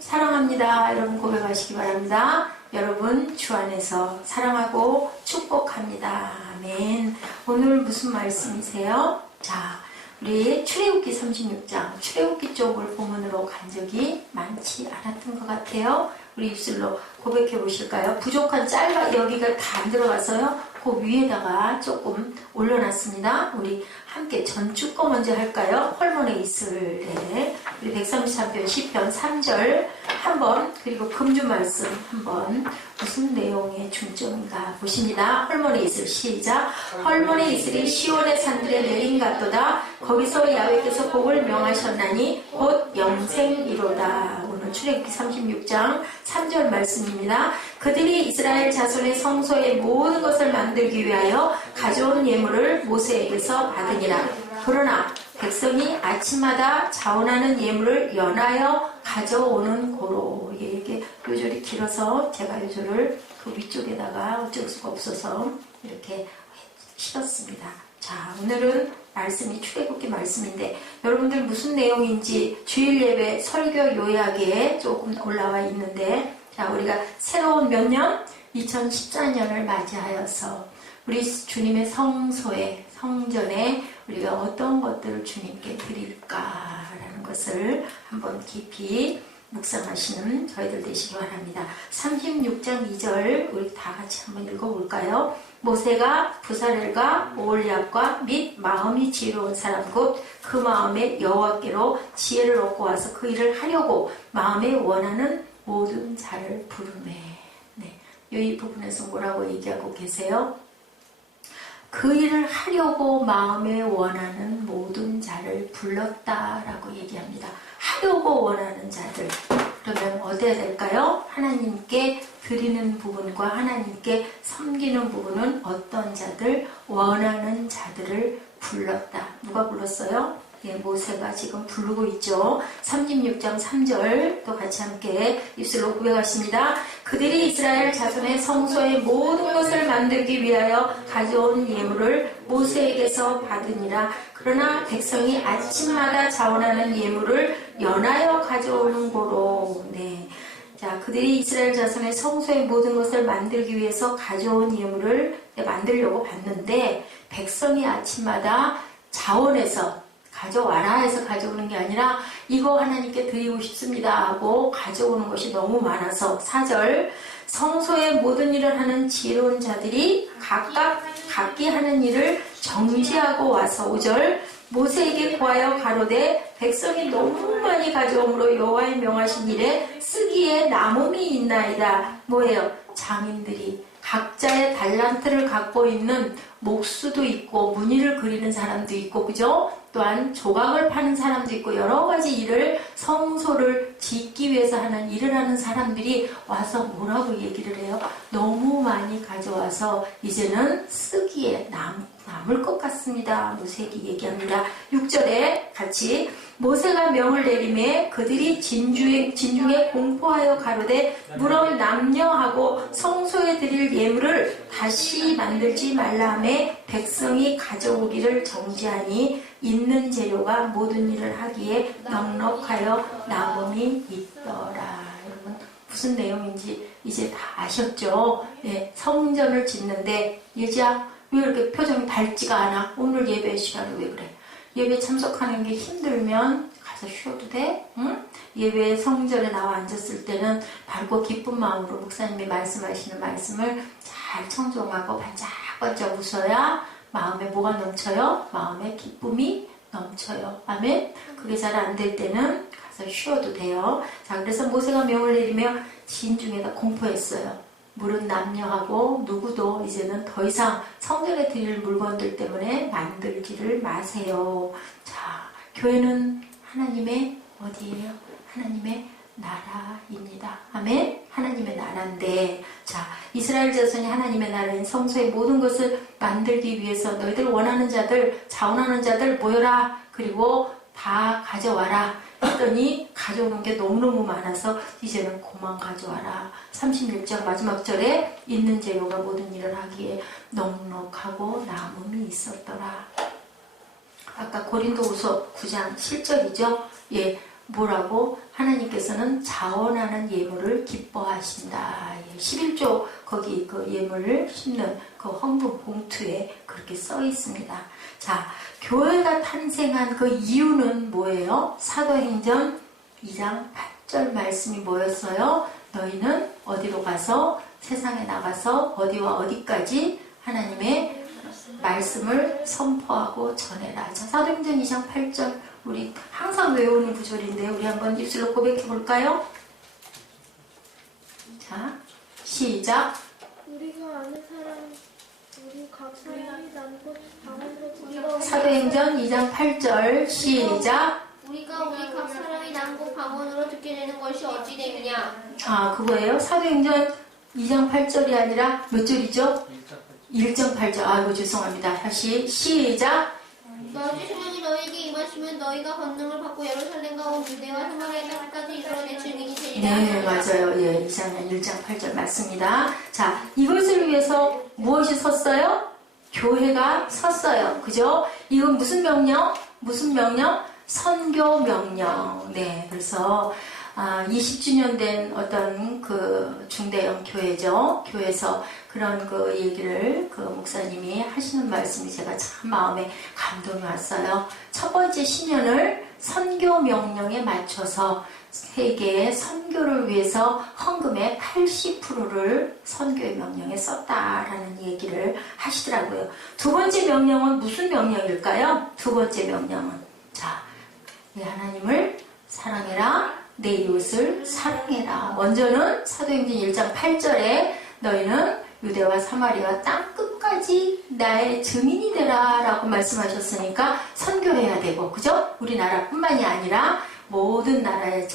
사랑합니다. 여러분 고백하시기 바랍니다. 여러분 주 안에서 사랑하고 축복합니다. 아멘. 오늘 무슨 말씀이세요? 자, 우리 출애굽기 36장 출애굽기 쪽을 본문으로 간 적이 많지 않았던 것 같아요. 우리 입술로 고백해 보실까요? 부족한 짧아 여기가 다 안 들어가서요. 그 위에다가 조금 올려놨습니다. 우리 함께 전주 거 먼저 할까요? 헐몬의 이슬. 네. 우리 133편 10편 3절 한번, 그리고 금주 말씀 한번 무슨 내용의 중점인가 보십니다. 헐몬의 이슬 시작. 헐몬의 이슬이 시온의 산들에 내린 같도다. 거기서 야훼께서 복을 명하셨나니 곧 영생이로다. 오늘 출애굽기 36장 3절 말씀입니다. 그들이 이스라엘 자손의 성소의 모든 것을 만들기 위하여 가져온 예물을 모세에게서 받으니라. 그러나 백성이 아침마다 자원하는 예물을 연하여 가져오는 고로. 이게 요절이 길어서 제가 요절을 그 위쪽에다가 어쩔 수가 없어서 이렇게 실었습니다. 자, 오늘은 말씀이 출애굽기 말씀인데 여러분들 무슨 내용인지 주일 예배 설교 요약에 조금 올라와 있는데, 자, 우리가 새로운 몇 년? 2014년을 맞이하여서 우리 주님의 성소에, 성전에 우리가 어떤 것들을 주님께 드릴까라는 것을 한번 깊이 묵상하시는 저희들 되시기 바랍니다. 36장 2절 우리 다 같이 한번 읽어볼까요? 모세가 부사렐과 오홀리압과 및 마음이 지혜로운 사람 곧 그 마음에 여호와께로 지혜를 얻고 와서 그 일을 하려고 마음에 원하는 모든 자를 부르매. 네, 이 부분에서 뭐라고 얘기하고 계세요? 그 일을 하려고 마음에 원하는 모든 자를 불렀다라고 얘기합니다. 하려고 원하는 자들. 그러면 어디야 될까요? 하나님께 드리는 부분과 하나님께 섬기는 부분은 어떤 자들, 원하는 자들을 불렀다. 누가 불렀어요? 예, 모세가 지금 부르고 있죠. 36장 3절 또 같이 함께 입술로 고백하십니다. 그들이 이스라엘 자손의 성소의 모든 것을 만들기 위하여 가져온 예물을 모세에게서 받으니라. 그러나 백성이 아침마다 자원하는 예물을 연하여 가져오는 고로. 네. 자, 그들이 이스라엘 자손의 성소의 모든 것을 만들기 위해서 가져온 예물을 만들려고 봤는데 백성이 아침마다 자원해서 가져와라 해서 가져오는 게 아니라 이거 하나님께 드리고 싶습니다 하고 가져오는 것이 너무 많아서 4절 성소의 모든 일을 하는 지혜로운 자들이 각각 각기 하는 일을 정지하고 와서 5절 모세에게 구하여 가로되 백성이 너무 많이 가져옴으로 여호와의 명하신 일에 쓰기에 남음이 있나이다. 뭐예요? 장인들이 각자의 달란트를 갖고 있는 목수도 있고 무늬를 그리는 사람도 있고, 그죠? 또한 조각을 파는 사람도 있고 여러 가지 일을, 성소를 짓기 위해서 하는 일을 하는 사람들이 와서 뭐라고 얘기를 해요? 너무 많이 가져와서 이제는 쓰기에 남을 것 같습니다. 모세에게 얘기합니다. 6절에 같이 모세가 명을 내리매 그들이 진중에 공포하여 가로되 물론 남녀하고 성소에 드릴 예물을 다시 만들지 말라 하매 백성이 가져오기를 정지하니 있는 재료가 모든 일을 하기에 넉넉하여 남음이 있더라. 여러분 무슨 내용인지 이제 다 아셨죠? 네, 성전을 짓는데 예지야 왜 이렇게 표정이 밝지가 않아? 오늘 예배 시간에 왜 그래? 예배 참석하는 게 힘들면 가서 쉬어도 돼? 응? 예배 성전에 나와 앉았을 때는 밝고 기쁜 마음으로 목사님이 말씀하시는 말씀을 잘 청종하고 반짝반짝 웃어야 마음에 뭐가 넘쳐요? 마음에 기쁨이 넘쳐요. 아멘? 그게 잘 안 될 때는 가서 쉬어도 돼요. 자, 그래서 모세가 명을 내리며 진중에다 공포했어요. 물은 남녀하고 누구도 이제는 더 이상 성전에 드릴 물건들 때문에 만들지를 마세요. 자, 교회는 하나님의 어디예요? 하나님의 나라입니다. 아멘? 하나님의 나라인데, 자, 이스라엘 자손이 하나님의 나라인 성소의 모든 것을 만들기 위해서 너희들 원하는 자들, 자원하는 자들 모여라. 그리고 다 가져와라. 했더니 가져오는 게 너무너무 많아서 이제는 그만 가져와라. 36장 마지막 절에 있는 재료가 모든 일을 하기에 넉넉하고 남음이 있었더라. 아까 고린도후서 9장 7절이죠. 예, 뭐라고? 하나님께서는 자원하는 예물을 기뻐하신다. 11조 거기 그 예물을 심는 그 헌금 봉투에 그렇게 써 있습니다. 자, 교회가 탄생한 그 이유는 뭐예요? 사도행전 2장 8절 말씀이 뭐였어요? 너희는 어디로 가서 세상에 나가서 어디와 어디까지 하나님의 말씀을 선포하고 전해라. 자, 사도행전 2장 8절 우리 항상 외우는 구절인데 우리 한번 입술로 고백해 볼까요? 자, 시작. 우리가 아는 사람, 우리 각 사람이 남고 방언으로 사도행전 2장 8절 시작. 우리가 우리 각 사람이 남고 방언으로 듣게 되는 것이 어찌 됨이냐? 아, 그거예요? 사도행전 2장 8절이 아니라 몇 절이죠? 1장 8절. 아이고 죄송합니다. 다시 시작. 너희 성령이 너희에게 임하시면 너희가 권능을 받고 예루살렘과 유대와 사마리아 땅까지 이르러 내 증인이 되리라. 네, 맞아요. 예, 이사야 1장 8절 맞습니다. 자, 이것을 위해서 무엇이 섰어요? 교회가 섰어요. 그죠? 이건 무슨 명령? 무슨 명령? 선교 명령. 네, 그래서 20주년 된 어떤 그 중대형 교회죠. 교회에서 그런 그 얘기를 그 목사님이 하시는 말씀이 제가 참 마음에 감동이 왔어요. 첫 번째 신년을 선교 명령에 맞춰서 세계의 선교를 위해서 헌금의 80%를 선교의 명령에 썼다라는 얘기를 하시더라고요. 두 번째 명령은 무슨 명령일까요? 두 번째 명령은 자, 내 하나님을 사랑해라. 내 이웃을 사랑해라. 먼저는 사도행전 1장 8절에 너희는 유대와 사마리아 땅 끝까지 나의 증인이 되라 라고 말씀하셨으니까 선교해야 되고, 그죠? 우리나라뿐만이 아니라 모든 나라에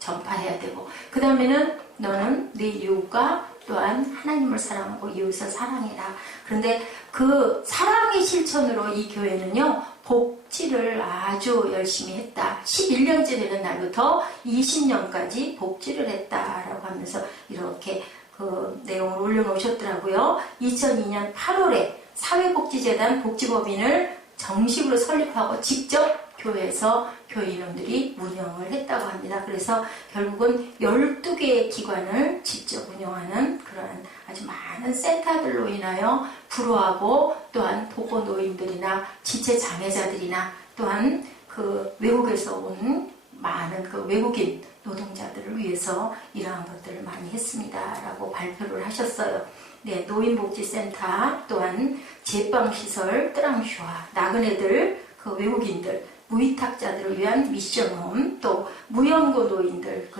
전파해야 되고, 그 다음에는 너는 네 이웃과 또한 하나님을 사랑하고 이웃을 사랑해라. 그런데 그 사랑의 실천으로 이 교회는요, 복지를 아주 열심히 했다. 11년째 되는 날부터 20년까지 복지를 했다라고 하면서 이렇게 그 내용을 올려놓으셨더라고요. 2002년 8월에 사회복지재단 복지법인을 정식으로 설립하고 직접 교회에서 교인원들이 운영을 했다고 합니다. 그래서 결국은 12개의 기관을 직접 운영하는 그런 아주 많은 센터들로 인하여 불우하고 또한 보고 노인들이나 지체 장애자들이나 또한 그 외국에서 온 많은 그 외국인 노동자들을 위해서 이러한 것들을 많이 했습니다. 라고 발표를 하셨어요. 네, 노인복지센터 또한 제빵시설, 뜨랑슈아, 나그네들, 그 외국인들, 무위탁자들을 위한 미션홈, 또 무연고 노인들,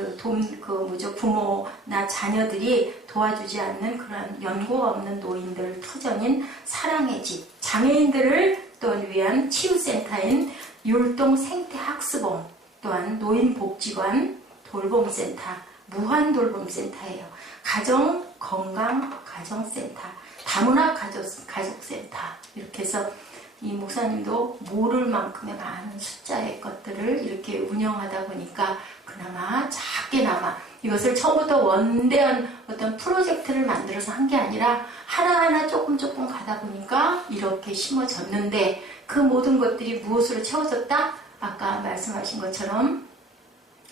부모나 자녀들이 도와주지 않는 그런 연고가 없는 노인들 터전인 사랑의 집, 장애인들을 또한 위한 치유센터인 율동 생태학습원, 또한 노인복지관 돌봄센터, 무한돌봄센터예요. 가정건강가정센터, 다문화 가족센터, 이렇게 해서 이 목사님도 모를 만큼의 많은 숫자의 것들을 이렇게 운영하다 보니까 그나마 작게나마 이것을 처음부터 원대한 어떤 프로젝트를 만들어서 한 게 아니라 하나하나 조금 가다 보니까 이렇게 심어졌는데 그 모든 것들이 무엇으로 채워졌다? 아까 말씀하신 것처럼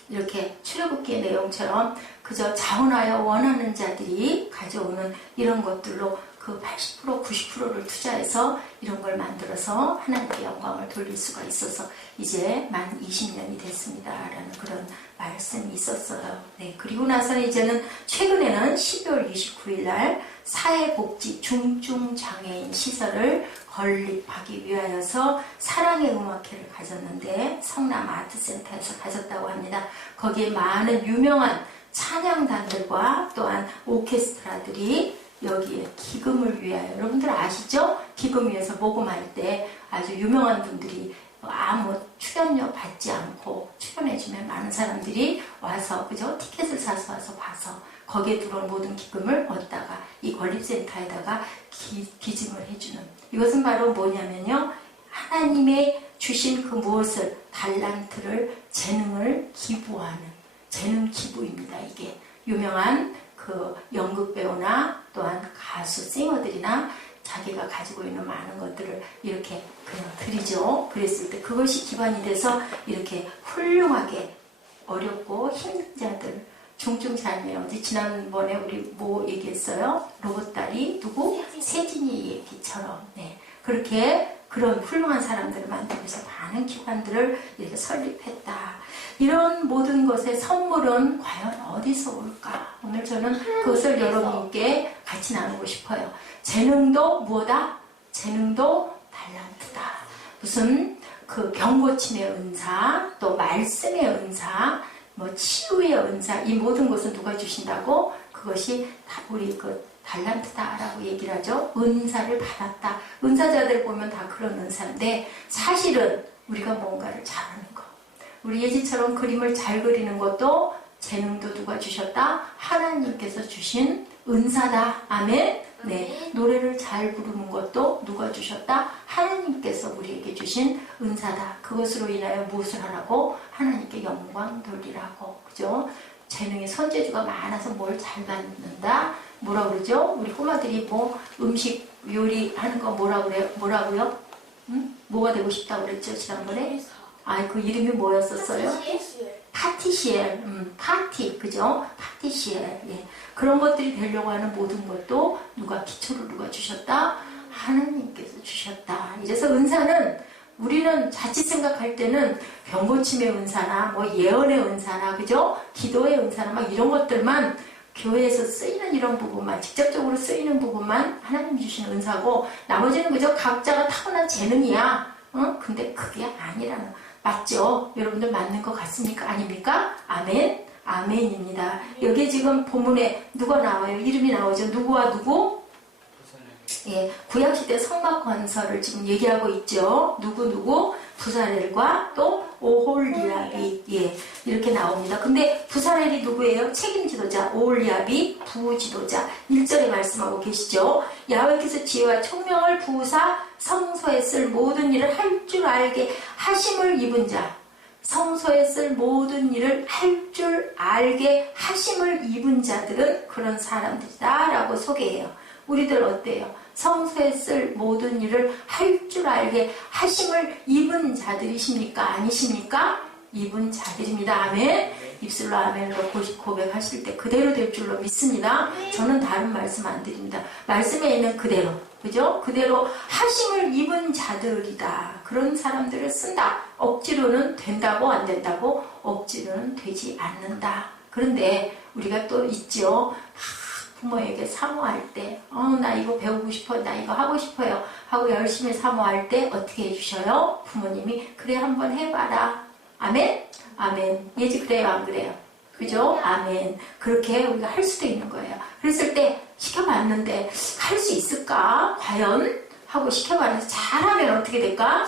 이렇게 출애굽기의 내용처럼 그저 자원하여 원하는 자들이 가져오는 이런 것들로 그 80%, 90%를 투자해서 이런 걸 만들어서 하나님께 영광을 돌릴 수가 있어서 이제 만 20년이 됐습니다. 라는 그런 말씀이 있었어요. 네, 그리고 나서는 이제는 최근에는 12월 29일 날 사회복지 중증장애인 시설을 건립하기 위하여서 사랑의 음악회를 가졌는데 성남 아트센터에서 가졌다고 합니다. 거기에 많은 유명한 찬양단들과 또한 오케스트라들이 여기에 기금을 위하여, 여러분들 아시죠? 기금 위해서 모금할 때 아주 유명한 분들이 아무 출연료 받지 않고 출연해주면 많은 사람들이 와서, 그죠? 티켓을 사서 와서 봐서 거기에 들어온 모든 기금을 얻다가 이 건립센터에다가 기증을 해주는, 이것은 바로 뭐냐면요, 하나님의 주신 그 무엇을, 달란트를, 재능을 기부하는 재능 기부입니다. 이게 유명한 그 연극 배우나 또한 가수, 싱어들이나 자기가 가지고 있는 많은 것들을 이렇게 그냥 드리죠. 그랬을 때 그것이 기반이 돼서 이렇게 훌륭하게 어렵고 힘든 자들, 중증자녀, 어디 지난번에 우리 뭐 얘기했어요? 로봇다리 누구? 세진이 얘기처럼 네. 그렇게 그런 훌륭한 사람들을 만들면서 많은 기관들을 이렇게 설립했다. 이런 모든 것의 선물은 과연 어디서 올까? 오늘 저는 그것을 여러분께 같이 나누고 싶어요. 재능도 뭐다? 재능도 달란트다. 무슨 그 병고침의 은사, 또 말씀의 은사, 뭐 치유의 은사, 이 모든 것은 누가 주신다고? 그것이 다 우리 그 달란트다라고 얘기를 하죠. 은사를 받았다. 은사자들 보면 다 그런 은사인데 사실은 우리가 뭔가를 잘하는 거. 우리 예지처럼 그림을 잘 그리는 것도 재능도 누가 주셨다? 하나님께서 주신 은사다. 아멘. 네, 노래를 잘 부르는 것도 누가 주셨다? 하나님께서 우리에게 주신 은사다. 그것으로 인하여 무엇을 하라고? 하나님께 영광 돌리라고. 그죠? 재능의 선재주가 많아서 뭘 잘 만든다? 뭐라 그러죠? 우리 꼬마들이 뭐 음식 요리하는 거 뭐라 그래요? 뭐라고요? 응? 뭐가 되고 싶다고 그랬죠? 지난번에? 아, 그 이름이 뭐였었어요? 파티시엘. 파티. 그죠? 파티시엘. 예. 그런 것들이 되려고 하는 모든 것도 누가 기초를 누가 주셨다? 하나님께서 주셨다. 이래서 은사는 우리는 자칫 생각할 때는 병고침의 은사나 뭐 예언의 은사나 그죠? 기도의 은사나 막 이런 것들만 교회에서 쓰이는 이런 부분만 직접적으로 쓰이는 부분만 하나님 주신 은사고 나머지는 그저 각자가 타고난 재능이야. 근데 그게 아니라는 거. 맞죠? 여러분들 맞는 것 같습니까? 아닙니까? 아멘. 아멘입니다. 여기 지금 본문에 누가 나와요? 이름이 나오죠? 누구와 누구? 예, 구약시대 성막 건설을 지금 얘기하고 있죠. 누구? 부사렐과 또 오홀리압이 예, 이렇게 나옵니다. 근데 부사렐이 누구예요? 책임지도자, 오홀리압이 부지도자. 1절에 말씀하고 계시죠. 야훼께서 지혜와 총명을 부으사 성소에 쓸 모든 일을 할 줄 알게 하심을 입은 자. 성소에 쓸 모든 일을 할 줄 알게 하심을 입은 자들은 그런 사람들이다 라고 소개해요. 우리들 어때요? 성소에 쓸 모든 일을 할 줄 알게 하심을 입은 자들이십니까? 아니십니까? 입은 자들입니다. 아멘. 입술로 아멘으로 고백하실 때 그대로 될 줄로 믿습니다. 저는 다른 말씀 안 드립니다. 말씀에 있는 그대로. 그죠? 그대로 하심을 입은 자들이다. 그런 사람들을 쓴다. 억지로는 된다고 안 된다고? 억지로는 되지 않는다. 그런데 우리가 또 있죠. 부모에게 사모할 때, 나 이거 배우고 싶어요. 나 이거 하고 싶어요. 하고 열심히 사모할 때 어떻게 해주셔요? 부모님이 그래 한번 해봐라. 아멘? 아멘. 예지 그래요? 안 그래요? 그죠? 아멘. 그렇게 우리가 할 수도 있는 거예요. 그랬을 때 시켜봤는데 할 수 있을까? 과연? 하고 시켜봤는데 잘하면 어떻게 될까?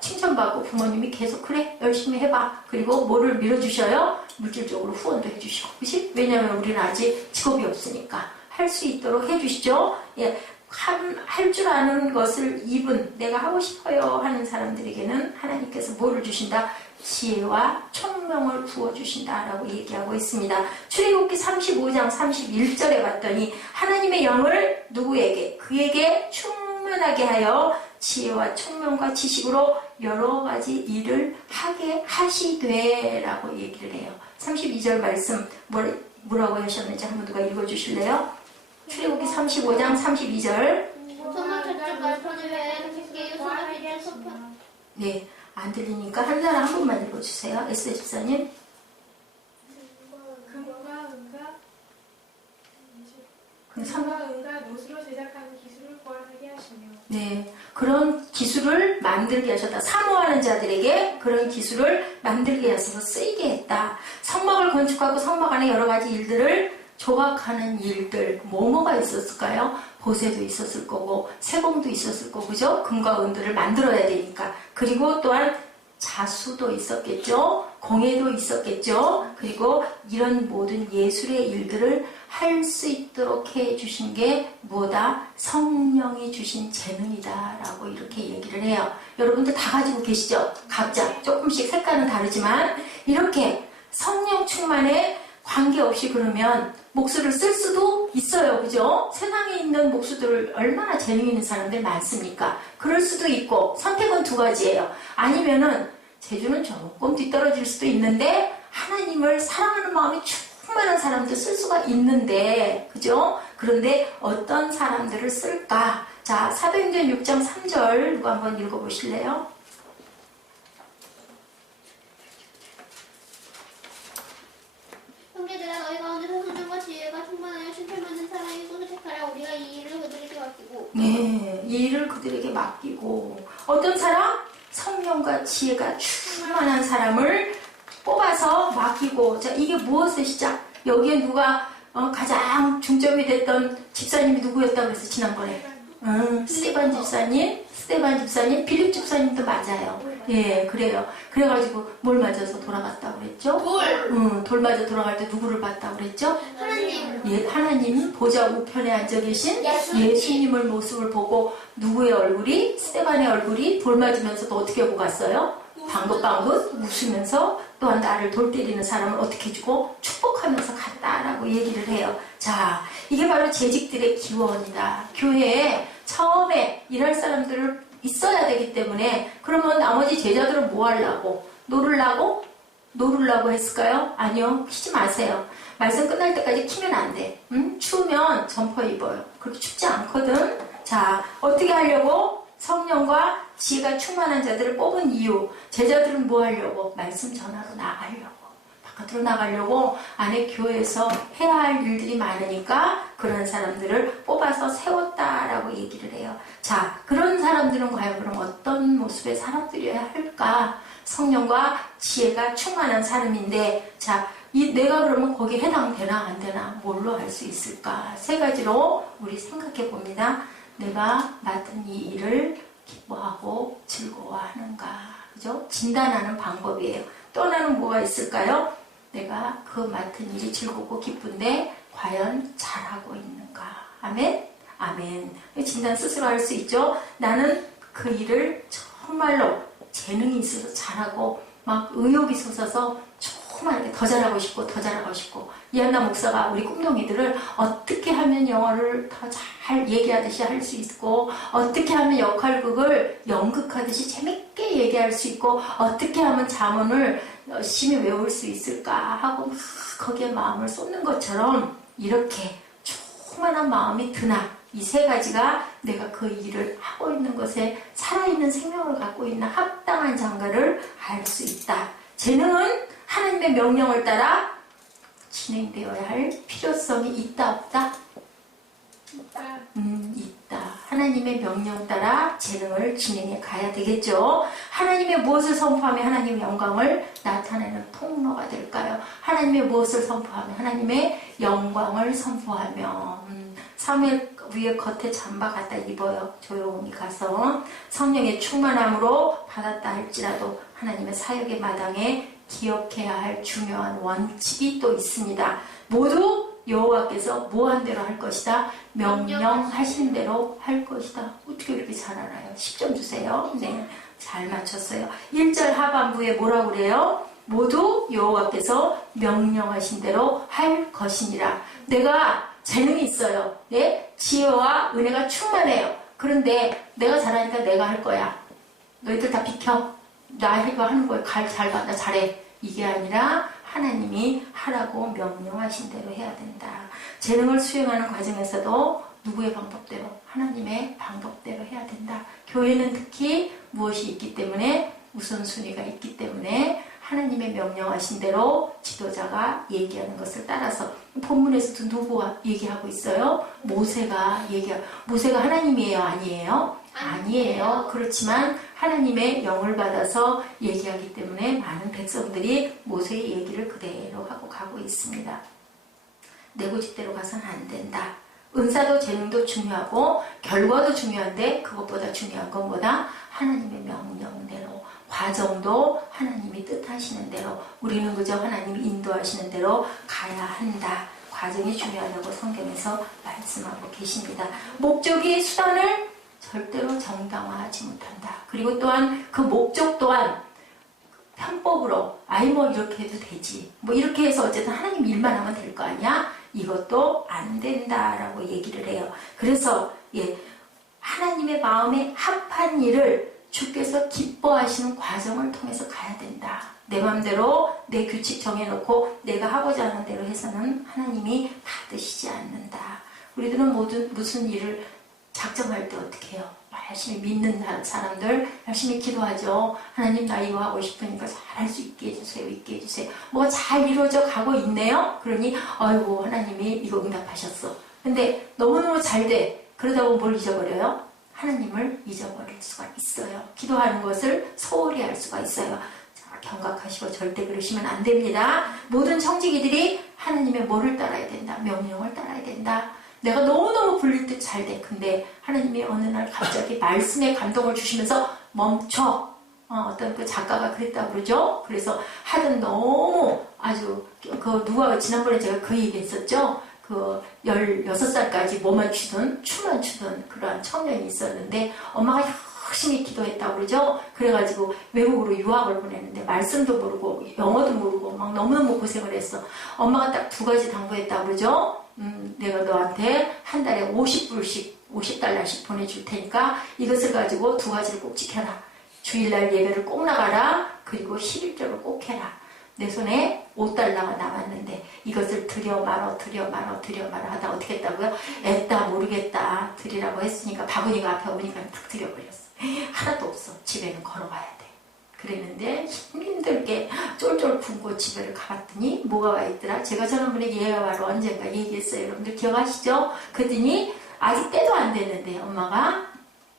칭찬받고 부모님이 계속 그래 열심히 해봐. 그리고 뭐를 밀어주셔요? 물질적으로 후원도 해주시고. 그치? 왜냐하면 우리는 아직 직업이 없으니까 할 수 있도록 해주시죠. 예. 할 줄 아는 것을 입은 내가 하고 싶어요 하는 사람들에게는 하나님께서 뭐를 주신다? 지혜와 총명을 부어주신다라고 얘기하고 있습니다. 출애굽기 35장 31절에 봤더니 하나님의 영을 누구에게? 그에게 충만하게 하여 지혜와 총명과 지식으로 여러 가지 일을 하게 하시되 라고 얘기를 해요. 32절 말씀 뭐라고 하셨는지 한번 누가 읽어주실래요? 출애굽기 35장 32절. 소문 저쪽 말씀을 함께 소문을 소표. 네, 안 들리니까 한 사람 한 번만 읽어주세요. 에스더 집사님. 금과 은과 노수로 제작하는 기술을 보완하게 하시며. 네, 그런 기술을 만들게 하셨다. 사모하는 자들에게 그런 기술을 만들게 하셔서 쓰이게 했다. 성막을 건축하고 성막 안에 여러 가지 일들을 조각하는 일들 뭐가 있었을까요? 보세도 있었을 거고 세공도 있었을 거고 그죠? 금과 은들을 만들어야 되니까. 그리고 또한 자수도 있었겠죠? 공예도 있었겠죠? 그리고 이런 모든 예술의 일들을 할 수 있도록 해주신 게 뭐다? 성령이 주신 재능이다 라고 이렇게 얘기를 해요. 여러분들 다 가지고 계시죠? 각자 조금씩 색깔은 다르지만 이렇게 성령 충만에 관계없이 그러면 목수를 쓸 수도 있어요. 그죠? 세상에 있는 목수들을 얼마나 재능 있는 사람들 많습니까? 그럴 수도 있고 선택은 두 가지예요. 아니면은 재주는 조금 뒤떨어질 수도 있는데 하나님을 사랑하는 마음이 충만한 사람들 쓸 수가 있는데, 그죠? 그런데 어떤 사람들을 쓸까? 자, 사도행전 6장 3절 누가 한번 읽어보실래요? 형제들아 너희 가운데서 성령과 지혜가 충만하여 신철 맞는 사람이 선택하라. 우리가 이 일을 그들에게 맡기고. 네, 이 일을 그들에게 맡기고. 어떤 사람? 성령과 지혜가 충만한 사람을 뽑아서 맡기고. 자, 이게 무엇의 시작? 여기에 누가 가장 중점이 됐던 집사님이 누구였다고 그랬어 지난번에? 스테반 집사님, 빌립 집사님도 맞아요. 예, 그래요. 그래가지고 뭘 맞아서 돌아갔다고 그랬죠? 돌 맞아 돌아갈 때 누구를 봤다고 그랬죠? 하나님. 예, 하나님 보좌 우편에 앉아 계신 예수님을 모습을 보고 누구의 얼굴이? 스테반의 얼굴이 돌 맞으면서도 어떻게 하고 갔어요? 방긋방긋 웃으면서 또한 나를 돌 때리는 사람을 어떻게 해주고 축복하면서 갔다라고 얘기를 해요. 자, 이게 바로 재직들의 기원이다. 교회에 처음에 일할 사람들을 있어야 되기 때문에 그러면 나머지 제자들은 뭐 하려고? 놀으려고 했을까요? 아니요. 키지 마세요. 말씀 끝날 때까지 키면 안 돼. 추우면 점퍼 입어요. 그렇게 춥지 않거든. 자, 어떻게 하려고? 성령과 지혜가 충만한 자들을 뽑은 이유. 제자들은 뭐 하려고? 말씀 전하러 나가려고. 바깥으로 나가려고 안에 교회에서 해야 할 일들이 많으니까 그런 사람들을 뽑아서 세웠다라고 얘기를 해요. 자, 그런 사람들은 과연 그럼 어떤 모습의 사람들이어야 할까? 성령과 지혜가 충만한 사람인데, 자, 내가 그러면 거기에 해당되나 안 되나? 뭘로 할 수 있을까? 세 가지로 우리 생각해 봅니다. 내가 맡은 이 일을 기뻐하고 즐거워하는가? 그죠? 진단하는 방법이에요. 또 하나는 뭐가 있을까요? 내가 그 맡은 일이 즐겁고 기쁜데 과연 잘하고 있는가? 아멘? 아멘. 진단 스스로 할 수 있죠? 나는 그 일을 정말로 재능이 있어서 잘하고 막 의욕이 솟아서 정말 더 잘하고 싶고 이한나 목사가 우리 꿈동이들을 어떻게 하면 영어를 더 잘 얘기하듯이 할 수 있고 어떻게 하면 역할극을 연극하듯이 재밌게 얘기할 수 있고 어떻게 하면 잠언을 열심히 외울 수 있을까 하고 막 거기에 마음을 쏟는 것처럼 이렇게 충만한 마음이 드나 이 세 가지가 내가 그 일을 하고 있는 것에 살아있는 생명을 갖고 있는 합당한 장가를 알 수 있다. 재능은 하나님의 명령을 따라 진행되어야 할 필요성이 있다 없다? 있다. 하나님의 명령 따라 재능을 진행해 가야 되겠죠. 하나님의 무엇을 선포하면 하나님의 영광을 나타내는 통로가 될까요? 하나님의 무엇을 선포하면 하나님의 영광을 선포하며 사무엘 위에 겉에 잠바 갖다 입어요. 조용히 가서 성령의 충만함으로 받았다 할지라도 하나님의 사역의 마당에 기억해야 할 중요한 원칙이 또 있습니다. 모두 여호와께서 뭐한 대로 할 것이다. 명령하신 대로 할 것이다. 어떻게 이렇게 잘 알아요? 10점 주세요. 네, 잘 맞췄어요. 1절 하반부에 뭐라고 그래요? 모두 여호와께서 명령하신 대로 할 것이니라. 내가 재능이 있어요. 네? 지혜와 은혜가 충만해요. 그런데 내가 잘하니까 내가 할 거야. 너희들 다 비켜. 나 이거 하는 거야. 잘 봐. 나 잘해. 이게 아니라 하나님이 하라고 명령하신 대로 해야 된다. 재능을 수행하는 과정에서도 누구의 방법대로? 하나님의 방법대로 해야 된다. 교회는 특히 무엇이 있기 때문에 우선순위가 있기 때문에 하나님의 명령하신 대로 지도자가 얘기하는 것을 따라서 본문에서도 누구와 얘기하고 있어요? 모세가 하나님이에요? 아니에요? 아니에요. 그렇지만 하나님의 영을 받아서 얘기하기 때문에 많은 백성들이 모세의 얘기를 그대로 하고 가고 있습니다. 내 고집대로 가서는 안 된다. 은사도 재능도 중요하고 결과도 중요한데 그것보다 중요한 건 뭐다? 하나님의 명령대로 과정도 하나님이 뜻하시는 대로 우리는 그저 하나님이 인도하시는 대로 가야 한다. 과정이 중요하다고 성경에서 말씀하고 계십니다. 목적이 수단을 절대로 정당화하지 못한다. 그리고 또한 그 목적 또한 편법으로 뭐 이렇게 해도 되지. 뭐 이렇게 해서 어쨌든 하나님 일만 하면 될 거 아니야? 이것도 안 된다라고 얘기를 해요. 그래서 하나님의 마음에 합한 일을 주께서 기뻐하시는 과정을 통해서 가야 된다. 내 마음대로 내 규칙 정해놓고 내가 하고자 하는 대로 해서는 하나님이 받으시지 않는다. 우리들은 모든 무슨 일을 작정할 때 어떻게 해요? 열심히 믿는 사람들 열심히 기도하죠. 하나님 나 이거 하고 싶으니까 잘할 수 있게 해주세요. 있게 해주세요. 뭐 잘 이루어져 가고 있네요. 그러니 아이고 하나님이 이거 응답하셨어. 근데 너무너무 잘 돼. 그러다 보면 뭘 잊어버려요? 하나님을 잊어버릴 수가 있어요. 기도하는 것을 소홀히 할 수가 있어요. 자, 경각하시고 절대 그러시면 안 됩니다. 모든 청지기들이 하나님의 뭐를 따라야 된다? 명령을 따라야 된다. 내가 너무너무 불릴 듯 잘 돼. 근데 하나님이 어느 날 갑자기 말씀에 감동을 주시면서 멈춰. 어떤 그 작가가 그랬다고 그러죠. 그래서 하던 너무 아주 누가 지난번에 제가 그 얘기 했었죠. 그 16살까지 뭐만 추든 춤만 추던 그러한 청년이 있었는데 엄마가 열심히 기도했다고 그러죠. 그래가지고 외국으로 유학을 보냈는데 말씀도 모르고 영어도 모르고 막 너무너무 고생을 했어. 엄마가 딱 2가지 당부했다고 그러죠. 내가 너한테 한 달에 50달러씩 보내줄 테니까 이것을 가지고 2가지를 꼭 지켜라. 주일날 예배를 꼭 나가라. 그리고 11조를 꼭 해라. 내 손에 5달러가 남았는데 이것을 드려 말어 하다 어떻게 했다고요? 애다 모르겠다 드리라고 했으니까 바구니가 앞에 오니까 탁 드려버렸어. 하나도 없어. 집에는 걸어가야 돼. 그랬는데 힘들게 쫄쫄 굶고 집에를 가봤더니 뭐가 와 있더라? 제가 지난번에 예화로 언젠가 얘기했어요. 여러분들 기억하시죠? 그랬더니 아직 때도 안 됐는데 엄마가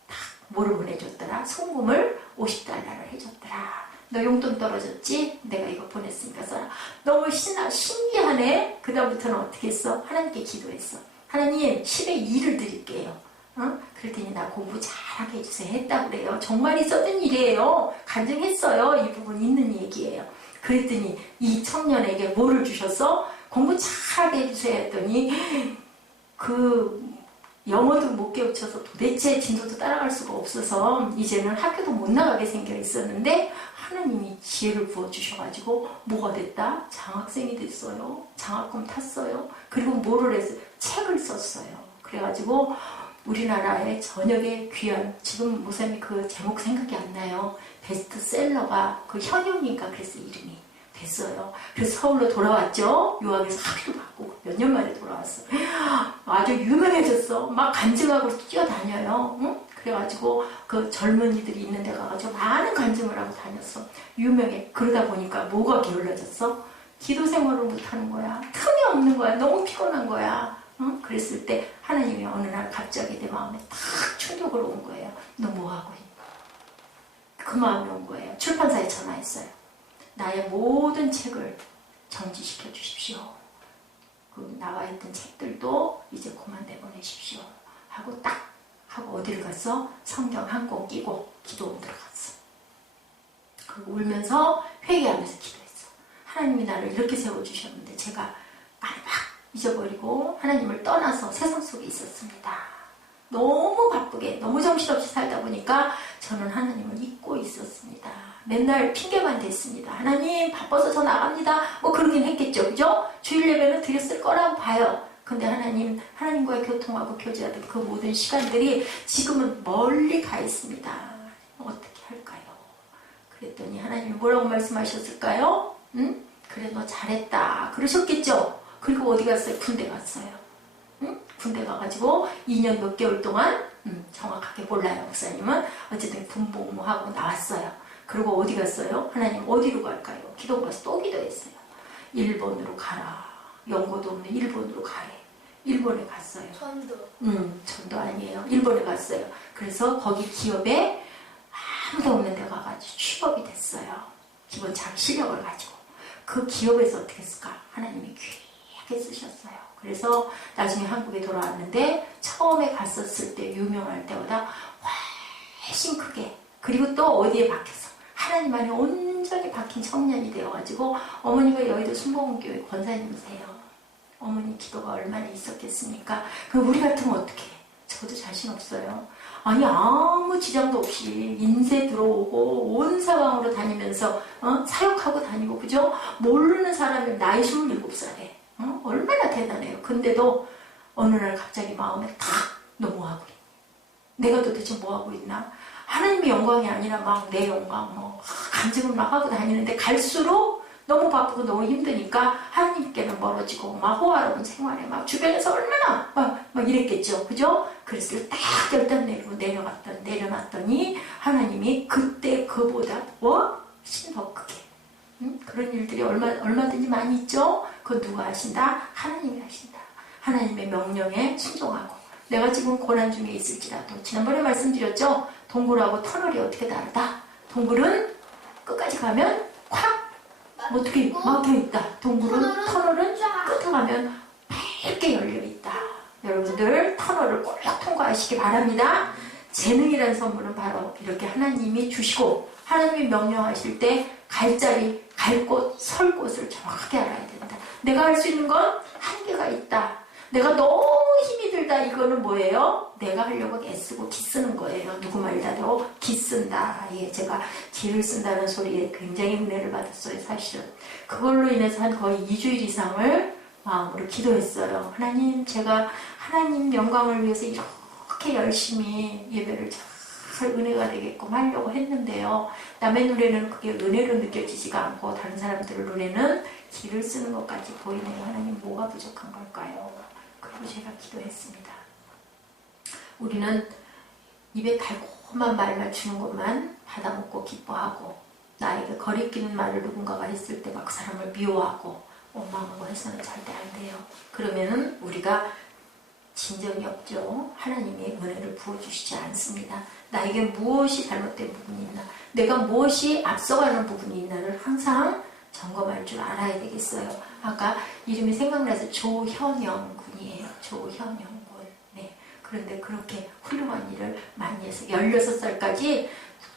딱 뭐를 보내줬더라? 송금을 50달러를 해줬더라. 너 용돈 떨어졌지? 내가 이거 보냈으니까 써라. 너무 신기하네. 그 다음부터는 어떻게 했어? 하나님께 기도했어. 하나님 10의 2를 드릴게요. 그랬더니 나 공부 잘하게 해주세요 했다고 그래요. 정말 있었던 일이에요. 간증했어요. 이 부분 있는 얘기예요. 그랬더니 이 청년에게 뭐를 주셨어? 공부 잘하게 해주세요 했더니 그 영어도 못 깨우쳐서 도대체 진도도 따라갈 수가 없어서 이제는 학교도 못 나가게 생겨 있었는데 하나님이 지혜를 부어주셔가지고 뭐가 됐다? 장학생이 됐어요. 장학금 탔어요. 그리고 뭐를 했어요? 책을 썼어요. 그래가지고 우리나라의 저녁에 귀한 지금 목사님이 그 제목 생각이 안 나요. 베스트셀러가 그 현용인가 그래서 이름이 됐어요. 그래서 서울로 돌아왔죠. 유학에서 학위도 받고 몇 년 만에 돌아왔어요. 아주 유명해졌어. 막 간증하고 뛰어다녀요. 응? 그래가지고 그 젊은이들이 있는 데 가가지고 많은 간증을 하고 다녔어. 유명해. 그러다 보니까 뭐가 게을러졌어? 기도 생활을 못하는 거야. 틈이 없는 거야. 너무 피곤한 거야. 응? 그랬을 때 하나님이 어느 날 갑자기 내 마음에 탁 충격으로 온 거예요. 너 뭐하고 있니? 그 마음이 온 거예요. 출판사에 전화했어요. 나의 모든 책을 정지시켜 주십시오. 그 나와 있던 책들도 이제 그만 내보내십시오. 하고 딱 하고 어디를 갔어? 성경 한 권 끼고 기도원 들어갔어. 그리고 울면서 회개하면서 기도했어. 하나님이 나를 이렇게 세워주셨는데 제가 막 잊어버리고 하나님을 떠나서 세상 속에 있었습니다. 너무 바쁘게 너무 정신없이 살다 보니까 저는 하나님을 잊고 있었습니다. 맨날 핑계만 댔습니다. 하나님 바빠서 저 나갑니다. 뭐 그러긴 했겠죠. 그죠? 주일 예배는 드렸을 거라고 봐요. 근데 하나님과의 교통하고 교제하던 그 모든 시간들이 지금은 멀리 가 있습니다. 어떻게 할까요? 그랬더니 하나님이 뭐라고 말씀하셨을까요? 응? 그래 너 잘했다. 그러셨겠죠? 그리고 어디 갔어요? 군대 갔어요. 응? 군대 가가지고 2년 몇 개월 동안 정확하게 몰라요. 목사님은 어쨌든 군복무하고 나왔어요. 그리고 어디 갔어요? 하나님 어디로 갈까요? 기도 가서 또 기도했어요. 일본으로 가라. 연고도 없는 일본으로 가래. 일본에 갔어요. 전도. 전도 아니에요. 일본에 갔어요. 그래서 거기 기업에 아무도 없는 데 가가지고 취업이 됐어요. 기본 자기 실력을 가지고. 그 기업에서 어떻게 했을까? 하나님이 귀하게 쓰셨어요. 그래서 나중에 한국에 돌아왔는데 처음에 갔었을 때 유명할 때보다 훨씬 크게 그리고 또 어디에 박혀서 하나님 안에 온전히 박힌 청년이 되어가지고 어머니가 여의도 순복음교회 권사님이세요. 어머니 기도가 얼마나 있었겠습니까? 그럼 우리 같으면 어떻게 해? 저도 자신 없어요. 아니 아무 지장도 없이 인쇄 들어오고 온 상황으로 다니면서 사역하고 다니고 그죠? 모르는 사람이 나이 27살에 얼마나 대단해요. 근데도 어느 날 갑자기 마음에 탁 너 뭐하고 있니? 내가 도대체 뭐하고 있나? 하나님의 영광이 아니라 막 내 영광, 간증을 막 하고 다니는데 갈수록 너무 바쁘고 너무 힘드니까 하나님께는 멀어지고 막 호화로운 생활에 막 주변에서 얼마나 막 이랬겠죠. 그죠? 그래서 딱 결단 내리고 내려놨더니 하나님이 그때 그보다 훨씬 더 크게 그런 일들이 얼마든지 많이 있죠. 그건 누가 하신다? 하나님이 하신다. 하나님의 명령에 순종하고 내가 지금 고난 중에 있을지라도 지난번에 말씀드렸죠. 동굴하고 터널이 어떻게 다르다? 동굴은 끝까지 가면 콱 어떻게 막혀있다. 동굴은 터널은 끝에 가면 밝게 열려있다. 여러분들 터널을 꼭 통과하시기 바랍니다. 재능이라는 선물은 바로 이렇게 하나님이 주시고 하나님이 명령하실 때 갈 자리, 갈 곳, 설 곳을 정확하게 알아야 된다. 내가 할 수 있는 건 한계가 있다. 내가 너무 힘이 들다. 이거는 뭐예요? 내가 하려고 애쓰고 기쓰는 거예요. 누구 말다도 기쓴다. 예, 제가 기를 쓴다는 소리에 굉장히 은혜를 받았어요. 사실은. 그걸로 인해서 한 거의 2주일 이상을 마음으로 기도했어요. 하나님, 제가 하나님 영광을 위해서 이렇게 열심히 예배를 잘 은혜가 되게끔 하려고 했는데요. 남의 눈에는 그게 은혜로 느껴지지가 않고 다른 사람들의 눈에는 기를 쓰는 것까지 보이네요. 하나님, 뭐가 부족한 걸까요? 그리고 제가 기도했습니다. 우리는 입에 달콤한 말만 주는 것만 받아먹고 기뻐하고 나에게 거리끼는 말을 누군가가 했을 때 막 그 사람을 미워하고 원망하고 해서는 절대 안 돼요. 그러면은 우리가 진정이 없죠. 하나님의 은혜를 부어주시지 않습니다. 나에게 무엇이 잘못된 부분이 있나, 내가 무엇이 앞서가는 부분이 있나를 항상 점검할 줄 알아야 되겠어요. 아까 이름이 생각나서 조현영 군이에요. 조현영 군. 네. 그런데 그렇게 훌륭한 일을 많이 해서 16살까지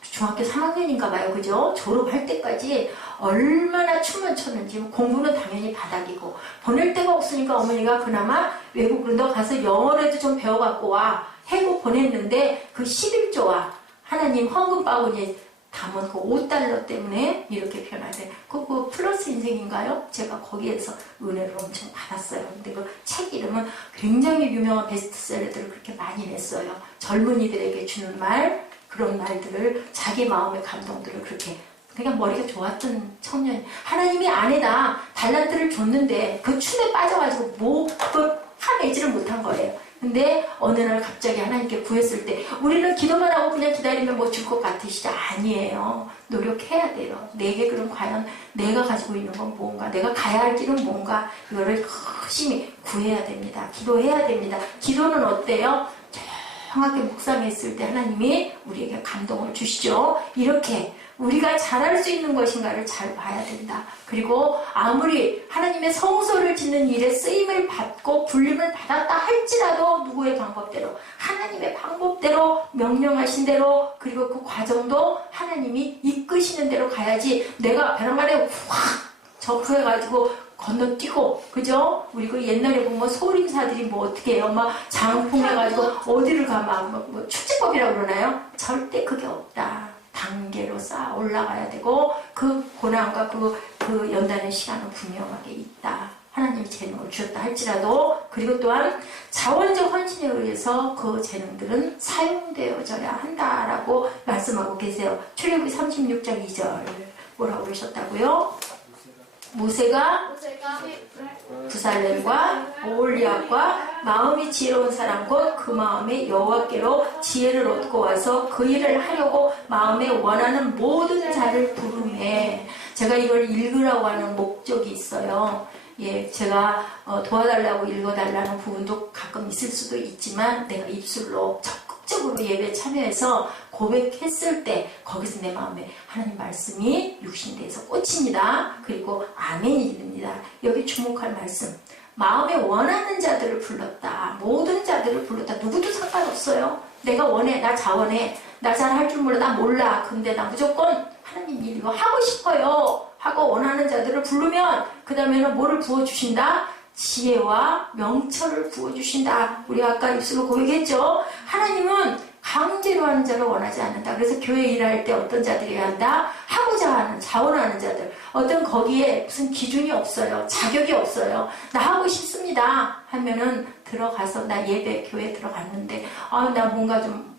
중학교 3학년인가 봐요. 그죠? 졸업할 때까지 얼마나 춤을 췄는지. 공부는 당연히 바닥이고 보낼 데가 없으니까 어머니가 그나마 외국으로 너 가서 영어라도 좀 배워갖고 와 해고 보냈는데 그 11조와 하나님 헌금 바구니에 담은 그 5달러 때문에 이렇게 표현하세요. 그 플러스 인생인가요? 제가 거기에서 은혜를 엄청 받았어요. 근데 그 책 이름은 굉장히 유명한 베스트셀러들을 그렇게 많이 냈어요. 젊은이들에게 주는 말, 그런 말들을, 자기 마음의 감동들을 그렇게 그냥 머리가 좋았던 청년. 하나님이 안에다 달란트를 줬는데 그 춤에 빠져가지고 화내지를 못한 거예요. 근데 어느 날 갑자기 하나님께 구했을 때 우리는 기도만 하고 그냥 기다리면 뭐 줄 것 같으시죠? 아니에요. 노력해야 돼요. 내게 그럼 과연 내가 가지고 있는 건 뭔가, 내가 가야 할 길은 뭔가, 이거를 열심히 구해야 됩니다. 기도해야 됩니다. 기도는 어때요? 정확하게 묵상했을 때 하나님이 우리에게 감동을 주시죠. 이렇게 우리가 잘할 수 있는 것인가를 잘 봐야 된다. 그리고 아무리 하나님의 성소를 짓는 일에 쓰임을 받고 불림을 받았다 할지라도 누구의 방법대로, 하나님의 방법대로, 명령하신 대로, 그리고 그 과정도 하나님이 이끄시는 대로 가야지 내가 벼랑간에 확 접해가지고 건너뛰고, 그죠? 우리 그 옛날에 보면 소림사들이 뭐 어떻게 해요? 막 장풍해가지고 어디를 가면 뭐 축제법이라고 그러나요? 절대 그게 없다. 단계로 쌓아 올라가야 되고 그 고난과 그 연단의 시간은 분명하게 있다. 하나님이 재능을 주었다 할지라도, 그리고 또한 자원적 헌신에 의해서 그 재능들은 사용되어져야 한다라고 말씀하고 계세요. 출애굽기 36장 2절 뭐라고 그러셨다고요? 모세가 부살렘과 오홀리압과 마음이 지혜로운 사람 곧 그 마음에 여호와께로 지혜를 얻고 와서 그 일을 하려고 마음에 원하는 모든 자를 부르매. 제가 이걸 읽으라고 하는 목적이 있어요. 예, 제가 도와달라고 읽어달라는 부분도 가끔 있을 수도 있지만 내가 입술로 적극적으로 예배에 참여해서 고백했을 때 거기서 내 마음에 하나님 말씀이 육신대에서 꽂힙니다. 그리고 아멘이 이릅니다. 여기 주목할 말씀, 마음에 원하는 자들을 불렀다. 모든 자들을 불렀다. 누구도 상관없어요. 내가 원해, 나 자원해, 나 잘할 줄 몰라, 나 몰라. 근데 나 무조건 하나님 일 이거 하고 싶어요 하고 원하는 자들을 부르면 그 다음에는 뭐를 부어주신다? 지혜와 명철을 부어주신다. 우리 아까 입술로 고백했죠. 하나님은 강제로 하는 자를 원하지 않는다. 그래서 교회 일할 때 어떤 자들이 한다? 하고자 하는, 자원하는 자들. 어떤 거기에 무슨 기준이 없어요. 자격이 없어요. 나 하고 싶습니다 하면은 들어가서, 나 예배 교회 들어갔는데 나 뭔가 좀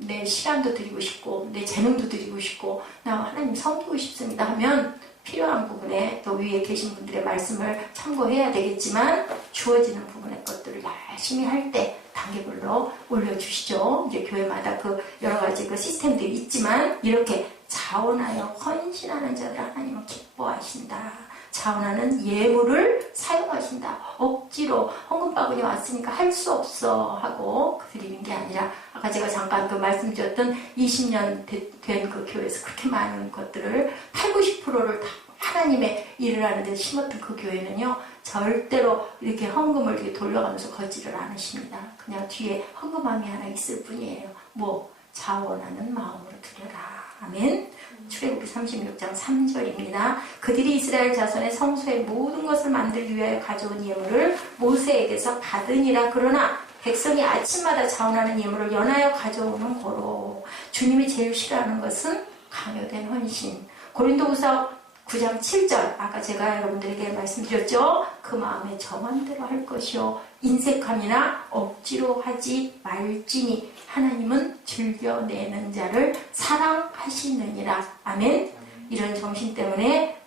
내 시간도 드리고 싶고 내 재능도 드리고 싶고 나 하나님 섬기고 싶습니다 하면 필요한 부분에 또 위에 계신 분들의 말씀을 참고해야 되겠지만 주어지는 부분의 것들을 열심히 할 때 단계별로 올려주시죠. 이제 교회마다 그 여러 가지 그 시스템들이 있지만 이렇게 자원하여 헌신하는 자들 하나님은 기뻐하신다. 자원하는 예물을 사용하신다. 억지로 헌금 바구니 왔으니까 할 수 없어 하고 드리는 게 아니라 아까 제가 잠깐 그 말씀드렸던 20년 된 그 교회에서 그렇게 많은 것들을 80~90%를 다 하나님의 일을 하는데 심었던 그 교회는요 절대로 이렇게 헌금을 이렇게 돌려가면서 걷지를 않으십니다. 그냥 뒤에 헌금함이 하나 있을 뿐이에요. 뭐 자원하는 마음으로 드려라. 아멘. 출애굽기 36장 3절입니다. 그들이 이스라엘 자손의 성소의 모든 것을 만들기 위하여 가져온 예물을 모세에게서 받으니라. 그러나 백성이 아침마다 자원하는 예물을 연하여 가져오는 거로. 주님이 제일 싫어하는 것은 강요된 헌신. 고린도후서 9장 7절 아까 제가 여러분들에게 말씀드렸죠. 그 마음에 정한대로 할 것이요 인색함이나 억지로 하지 말지니 하나님은 즐겨내는 자를 사랑하시느니라. 아멘. 이런 정신 때문에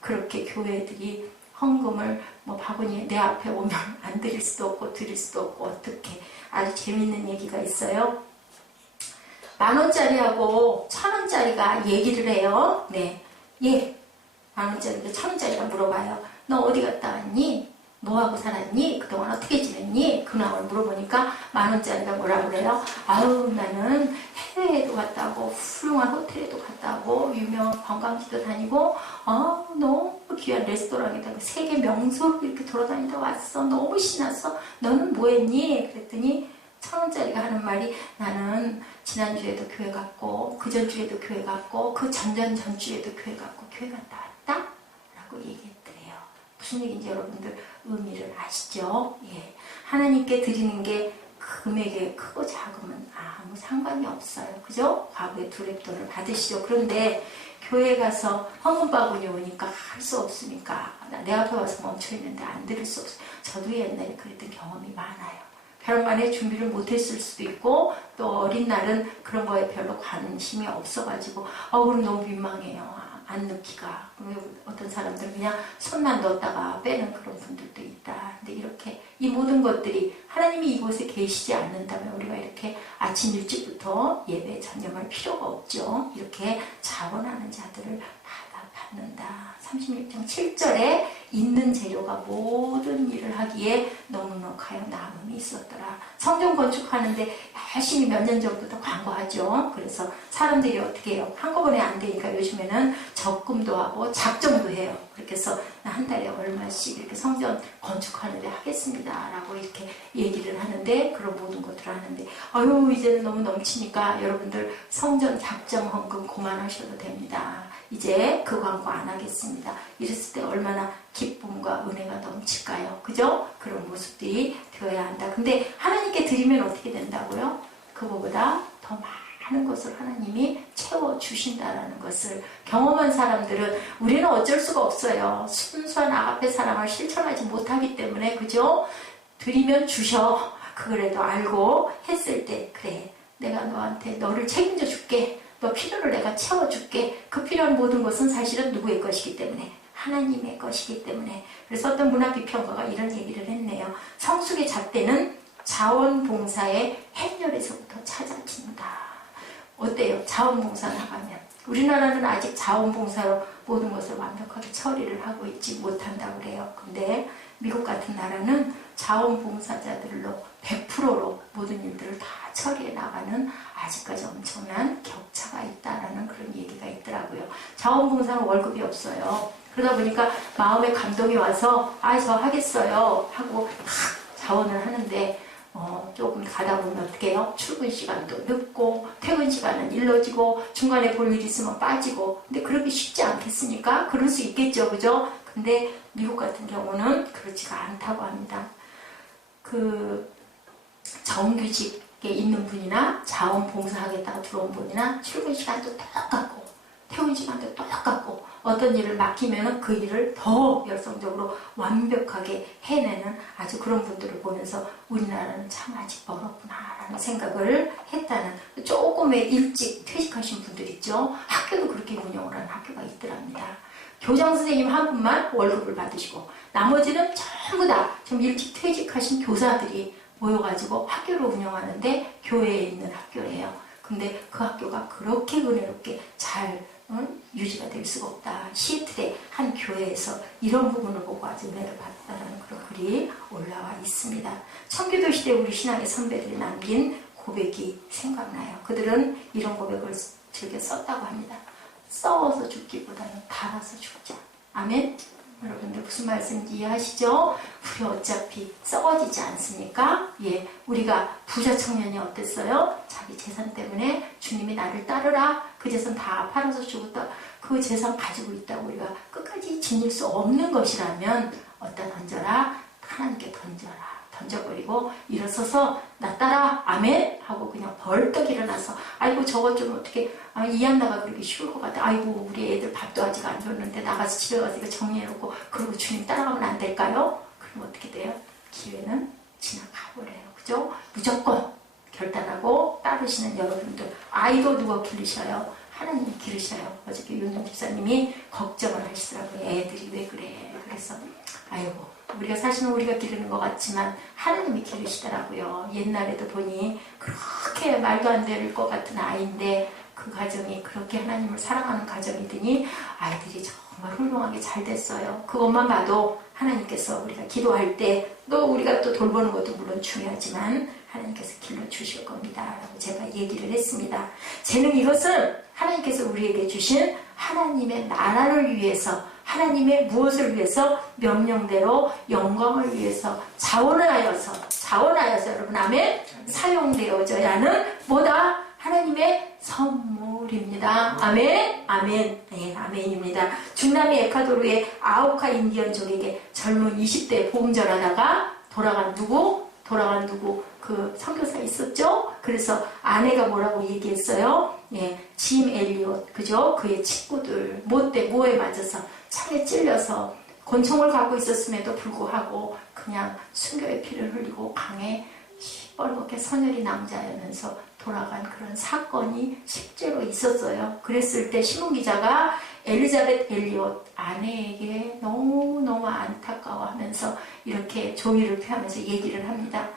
그렇게 교회들이 헌금을 뭐 바구니 내 앞에 오면 안 드릴 수도 없고 드릴 수도 없고 어떻게. 아주 재밌는 얘기가 있어요. 10,000원짜리하고 1,000원짜리가 얘기를 해요. 네. 10,000원짜리가 1,000원짜리가 물어봐요. 너 어디 갔다 왔니? 뭐하고 살았니? 그동안 어떻게 지냈니? 근황을 물어보니까 10,000원짜리가 뭐라 그래요? 아우 나는 해외에도 갔다 오고 훌륭한 호텔에도 갔다 오고 유명한 관광지도 다니고 너무 귀한 레스토랑에다 세계 명소로 이렇게 돌아다니다 왔어. 너무 신났어. 너는 뭐 했니? 그랬더니 1,000원짜리가 하는 말이 나는 지난주에도 교회 갔고 그 전주에도 교회 갔고 그 전주에도 교회 갔고 교회 갔다 왔다? 라고 얘기했더래요. 무슨 얘기인지 여러분들 의미를 아시죠? 하나님께 드리는 게 금액에 크고 작으면 아무 상관이 없어요. 그죠? 과거에 두랩돈을 받으시죠. 그런데 교회 가서 헌금 바구니 오니까 할 수 없으니까 내 앞에 와서 멈춰있는데 안 드릴 수 없어요. 저도 옛날에 그랬던 경험이 많아요. 벼랑간에 준비를 못했을 수도 있고 또 어린 날은 그런 거에 별로 관심이 없어가지고 그럼 너무 민망해요. 안 넣기가. 어떤 사람들은 그냥 손만 넣었다가 빼는 그런 분들도 있다. 근데 이렇게 이 모든 것들이 하나님이 이곳에 계시지 않는다면 우리가 이렇게 아침 일찍부터 예배에 전념할 필요가 없죠. 이렇게 자원하는 자들을 받는다. 36장 7절에 있는 재료가 모든 일을 하기에 넉넉하여 남음이 있었더라. 성전 건축하는데 열심히 몇 년 전부터 광고하죠. 그래서 사람들이 어떻게 해요? 한꺼번에 안 되니까 요즘에는 적금도 하고 작정도 해요. 그렇게 해서 나 한 달에 얼마씩 이렇게 성전 건축하는데 하겠습니다. 라고 이렇게 얘기를 하는데 그런 모든 것들을 하는데 이제는 너무 넘치니까 여러분들 성전 작정 헌금 그만하셔도 됩니다. 이제 그 광고 안 하겠습니다. 이랬을 때 얼마나 기쁨과 은혜가 넘칠까요? 그죠? 그런 모습들이 되어야 한다. 근데 하나님께 드리면 어떻게 된다고요? 그거보다 더 많은 것을 하나님이 채워주신다라는 것을 경험한 사람들은 우리는 어쩔 수가 없어요. 순수한 아가페 사랑을 실천하지 못하기 때문에 그죠? 드리면 주셔. 그거라도 알고 했을 때 그래 내가 너한테 너를 책임져 줄게. 너 필요를 내가 채워줄게. 그 필요한 모든 것은 사실은 누구의 것이기 때문에 하나님의 것이기 때문에. 그래서 어떤 문화비평가가 이런 얘기를 했네요. 성숙의 잣대는 자원봉사의 행렬에서부터 찾아진다. 어때요? 자원봉사 나가면 우리나라는 아직 자원봉사로 모든 것을 완벽하게 처리를 하고 있지 못한다고 그래요. 근데 미국 같은 나라는 자원봉사자들로 100%로 모든 일들을 다 처리해 나가는 아직까지 엄청난 격차가 있다라는 그런 얘기가 있더라고요. 자원봉사는 월급이 없어요. 그러다 보니까 마음에 감동이 와서 저 하겠어요 하고 자원을 하는데 조금 가다 보면 어떻게 해요? 출근 시간도 늦고 퇴근 시간은 일러지고 중간에 볼 일 있으면 빠지고. 근데 그러기 쉽지 않겠습니까? 그럴 수 있겠죠. 그죠? 근데 미국 같은 경우는 그렇지가 않다고 합니다. 그 정규직에 있는 분이나 자원봉사하겠다고 들어온 분이나 출근 시간도 똑같고 퇴근 시간도 똑같고 어떤 일을 맡기면 그 일을 더 열성적으로 완벽하게 해내는 아주 그런 분들을 보면서 우리나라는 참 아직 멀었구나라는 생각을 했다는, 조금의 일찍 퇴직하신 분들 있죠. 학교도 그렇게 운영을 하는 학교가 있더랍니다. 교장 선생님 한 분만 월급을 받으시고 나머지는 전부 다 좀 일찍 퇴직하신 교사들이 모여가지고 학교를 운영하는데 교회에 있는 학교래요. 근데 그 학교가 그렇게 은혜롭게 잘 유지가 될 수가 없다. 시애틀의 한 교회에서 이런 부분을 보고 아주 은혜를 받았다는 그런 글이 올라와 있습니다. 청교도 시대 우리 신앙의 선배들이 남긴 고백이 생각나요. 그들은 이런 고백을 즐겨 썼다고 합니다. 썩어서 죽기보다는 달아서 죽자. 아멘? 여러분들 무슨 말씀인지 이해하시죠? 우리 어차피 썩어지지 않습니까? 예, 우리가 부자 청년이 어땠어요? 자기 재산 때문에 주님이 나를 따르라. 그 재산 다 팔아서 죽었다. 그 재산 가지고 있다고 우리가 끝까지 지닐 수 없는 것이라면 어디다 던져라? 하나님께 던져라. 던져버리고 일어서서 나 따라 아멘 하고 그냥 벌떡 일어나서 아이고 저것 좀 어떻게 이한나가 그렇게 쉬울 것 같아. 아이고 우리 애들 밥도 아직 안 줬는데 나가서 집에 가서 이거 정리해놓고 그리고 주님 따라가면 안 될까요? 그럼 어떻게 돼요? 기회는 지나가버려요. 그죠? 무조건 결단하고 따르시는 여러분들, 아이도 누가 기르셔요? 하나님이 기르셔요. 어저께 윤동 집사님이 걱정을 하시더라고요. 애들이 왜 그래? 그래서 아이고 우리가 사실은 우리가 기르는 것 같지만 하나님이 기르시더라고요. 옛날에도 보니 그렇게 말도 안 될 것 같은 아이인데 그 가정이 그렇게 하나님을 사랑하는 가정이더니 아이들이 정말 훌륭하게 잘 됐어요. 그것만 봐도 하나님께서 우리가 기도할 때 또 우리가 또 돌보는 것도 물론 중요하지만 하나님께서 길러주실 겁니다. 라고 제가 얘기를 했습니다. 쟤는 이것은 하나님께서 우리에게 주신 하나님의 나라를 위해서, 하나님의 무엇을 위해서? 명령대로 영광을 위해서 자원하여서 여러분 아멘? 사용되어져야 하는 뭐다? 하나님의 선물입니다. 아멘? 아멘. 네, 아멘입니다. 중남미 에콰도르의 아우카 인디언족에게 젊은 20대 보험 전하다가 돌아간 누구 그 선교사 있었죠? 그래서 아내가 뭐라고 얘기했어요? 예, 짐 엘리엇, 그죠? 그의 친구들 뭐에 맞아서 창에 찔려서 권총을 갖고 있었음에도 불구하고 그냥 순교의 피를 흘리고 강에 시뻘겋게 선혈이 낭자하면서 돌아간 그런 사건이 실제로 있었어요. 그랬을 때 신문기자가 엘리자벳 엘리엇 아내에게 너무너무 안타까워하면서 이렇게 조의를 표하면서 얘기를 합니다.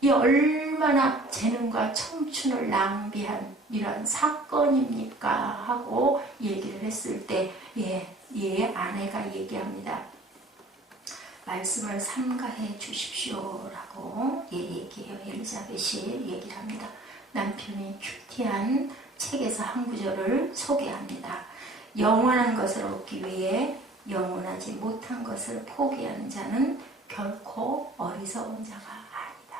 이 얼마나 재능과 청춘을 낭비한 이런 사건입니까? 하고 얘기를 했을 때 아내가 얘기합니다. 말씀을 삼가해 주십시오라고 얘기해요. 엘리자벳이 얘기를 합니다. 남편이 큐티한 책에서 한 구절을 소개합니다. 영원한 것을 얻기 위해 영원하지 못한 것을 포기하는 자는 결코 어리석은 자가 아니다.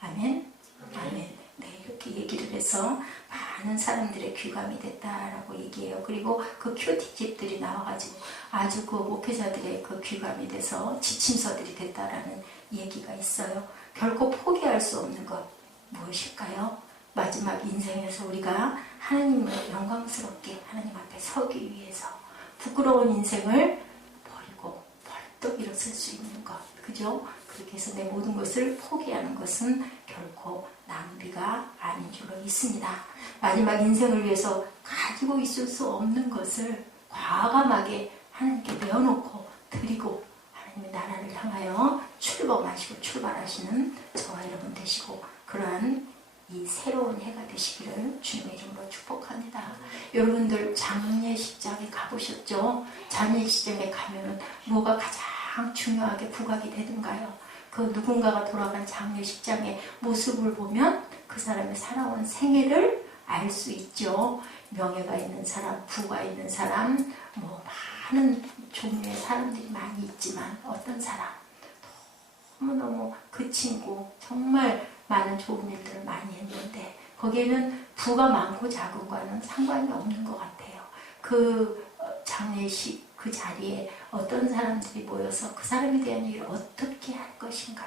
아멘? 아멘. 네, 이렇게 얘기를 해서 많은 사람들의 귀감이 됐다라고 얘기해요. 그리고 그 큐티집들이 나와가지고 아주 그 목회자들의 그 귀감이 돼서 지침서들이 됐다라는 얘기가 있어요. 결코 포기할 수 없는 것 무엇일까요? 마지막 인생에서 우리가 하나님을 영광스럽게 하나님 앞에 서기 위해서 부끄러운 인생을 버리고 벌떡 일어설 수 있는 것, 그죠? 그렇게 해서 내 모든 것을 포기하는 것은 결코 낭비가 아닌 줄로 있습니다. 마지막 인생을 위해서 가지고 있을 수 없는 것을 과감하게 하나님께 내어놓고 드리고 하나님의 나라를 향하여 출범하시고 출발하시는 저와 여러분 되시고 그러한 이 새로운 해가 되시기를 주님의 이름으로 축복합니다. 여러분들 장례식장에 가보셨죠? 장례식장에 가면은 뭐가 가장 중요하게 부각이 되던가요? 그 누군가가 돌아간 장례식장의 모습을 보면 그 사람의 살아온 생애를 알 수 있죠. 명예가 있는 사람, 부가 있는 사람, 뭐 많은 종류의 사람들이 많이 있지만 어떤 사람 너무너무 그 친구 정말 많은 좋은 일들을 많이 했는데 거기에는 부가 많고 작은과는 상관이 없는 것 같아요. 그 장례식 그 자리에 어떤 사람들이 모여서 그 사람에 대한 일을 어떻게 할 것인가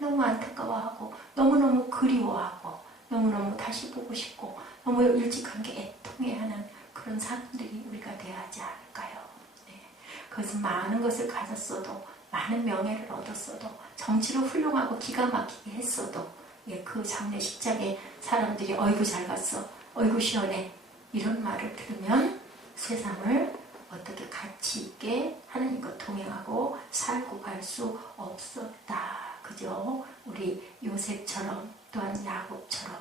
너무너무 안타까워하고 너무너무 그리워하고 너무너무 다시 보고 싶고 너무 일찍 한 게 애통해하는 그런 사람들이 우리가 되어야 기뻐하지 않을까요? 네. 그것은 많은 것을 가졌어도 많은 명예를 얻었어도 정치로 훌륭하고 기가 막히게 했어도 예, 그 장례식장에 사람들이 어이구 잘 갔어, 어이구 시원해 이런 말을 들으면 세상을 어떻게 가치 있게 하나님과 동행하고 살고 갈 수 없었다. 그죠? 우리 요셉처럼 또한 야곱처럼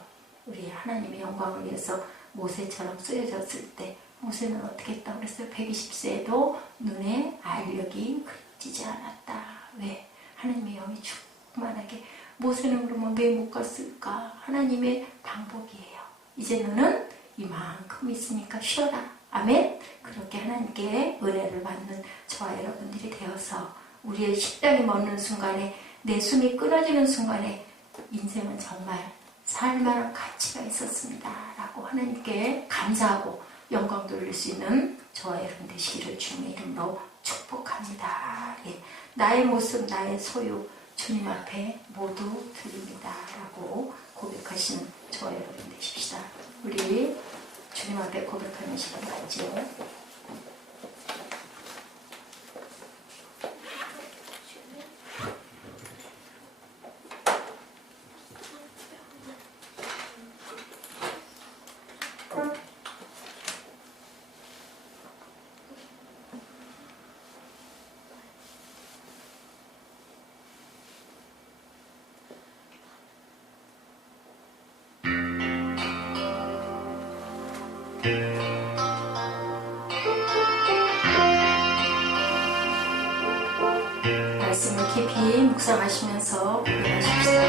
우리 하나님의 영광을 위해서 모세처럼 쓰여졌을 때 모세는 어떻게 했다고 그랬어요? 120세에도 눈에 알력이 그치지 않았다. 왜? 하나님의 영이 충만하게. 모세는 그러면 왜 못 갔을까? 하나님의 방법이에요. 이제 너는 이만큼 있으니까 쉬어라. 아멘? 그렇게 하나님께 은혜를 받는 저와 여러분들이 되어서 우리의 식당이 멎는 순간에 내 숨이 끊어지는 순간에 인생은 정말 살만한 가치가 있었습니다. 라고 하나님께 감사하고 영광 돌릴 수 있는 저와 여러분 되시기를 주님의 이름으로 축복합니다. 예. 나의 모습, 나의 소유 주님 앞에 모두 드립니다. 라고 고백하시는 저와 여러분 되십시다. 우리 주님 앞에 고백하는 시간 갖지요. 말씀을 깊이 묵상하시면서 고백하십시오.